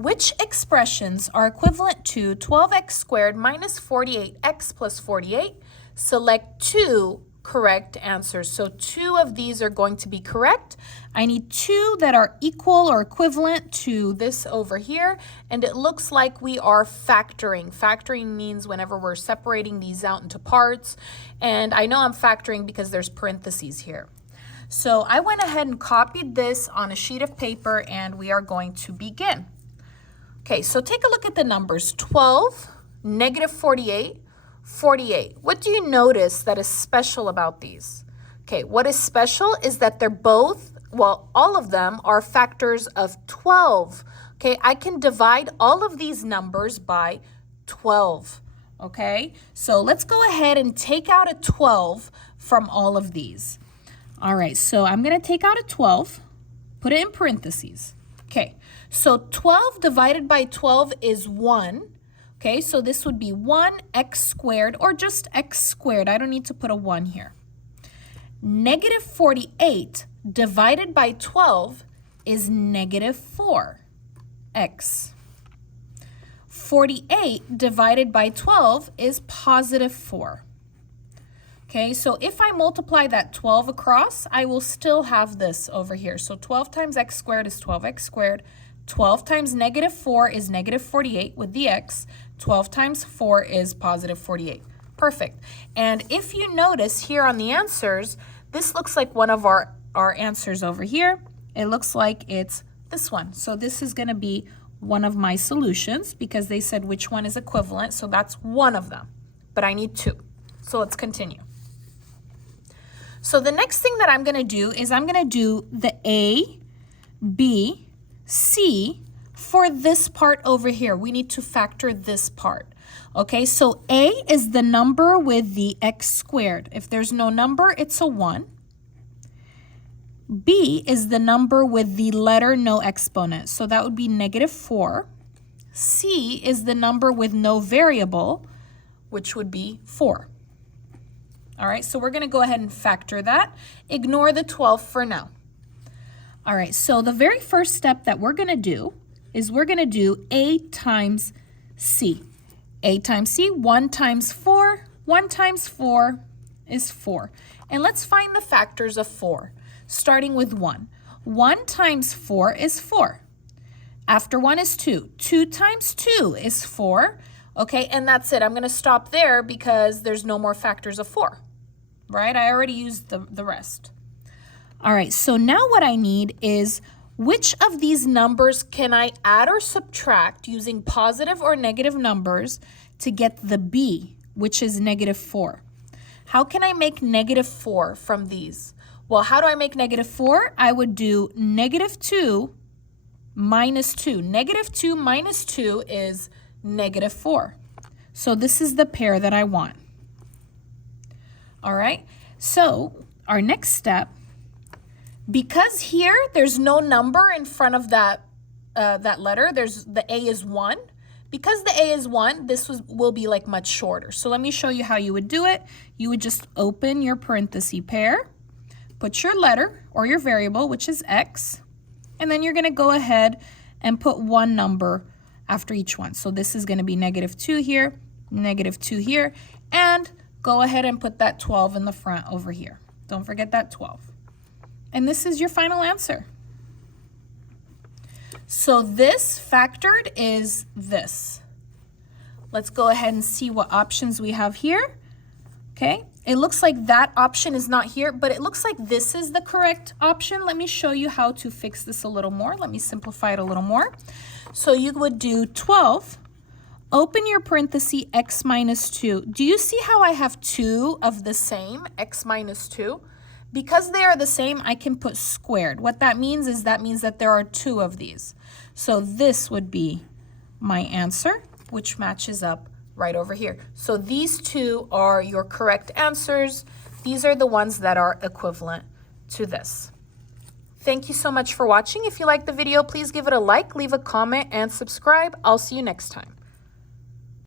Which expressions are equivalent to 12x squared minus 48x plus 48? Select two correct answers. So two of these are going to be correct. I need two that are equal or equivalent to this over here. And it looks like we are factoring. Factoring means whenever we're separating these out into parts. And I know I'm factoring because there's parentheses here. So I went ahead and copied this on a sheet of paper and we are going to begin. Okay, so take a look at the numbers. 12, negative 48, 48. What do you notice that is special about these? Okay, what is special is that they're both, well, all of them are factors of 12. Okay, I can divide all of these numbers by 12. Okay, so let's go ahead and take out a 12 from all of these. All right, so I'm going to take out a 12, put it in parentheses. Okay, so 12 divided by 12 is 1. Okay, so this would be 1x squared or just x squared. I don't need to put a 1 here. Negative 48 divided by 12 is negative 4x. 48 divided by 12 is positive 4. Okay, so if I multiply that 12 across, I will still have this over here. So 12 times x squared is 12x squared. 12 times negative 4 is negative 48 with the x. 12 times 4 is positive 48. Perfect. And if you notice here on the answers, this looks like one of our answers over here. It looks like it's this one. So this is going to be one of my solutions because they said which one is equivalent. So that's one of them. But I need two. So let's continue. So the next thing that I'm going to do is I'm going to do the A, B, C for this part over here. We need to factor this part. Okay, so A is the number with the x squared. If there's no number, it's a 1. B is the number with the letter no exponent. So that would be negative 4. C is the number with no variable, which would be 4. All right, so we're going to go ahead and factor that. Ignore the 12 for now. All right, so the very first step that we're going to do is we're going to do A times C. A times C, 1 times 4. 1 times 4 is 4. And let's find the factors of 4, starting with 1. 1 times 4 is 4. After 1 is 2. 2 times 2 is 4. Okay, and that's it. I'm going to stop there because there's no more factors of 4. Right? I already used the rest. All right, so now what I need is which of these numbers can I add or subtract using positive or negative numbers to get the B, which is negative 4. How can I make negative 4 from these? Well, how do I make negative 4? I would do negative 2 minus 2. Negative 2 minus 2 is negative 4. So this is the pair that I want. All right, so our next step, because here there's no number in front of that letter, the A is 1. Because the A is 1, will be like much shorter. So let me show you how you would do it. You would just open your parenthesis pair, put your letter or your variable, which is x, and then you're going to go ahead and put one number after each one. So this is going to be negative 2 here, negative 2 here, and go ahead and put that 12 in the front over here. Don't forget that 12. And this is your final answer. So this factored is this. Let's go ahead and see what options we have here. Okay, it looks like that option is not here, but it looks like this is the correct option. Let me show you how to fix this a little more. Let me simplify it a little more. So you would do 12. Open your parenthesis x minus 2. Do you see how I have two of the same, x minus 2? Because they are the same, I can put squared. What that means is that there are two of these. So this would be my answer, which matches up right over here. So these two are your correct answers. These are the ones that are equivalent to this. Thank you so much for watching. If you liked the video, please give it a like, leave a comment, and subscribe. I'll see you next time.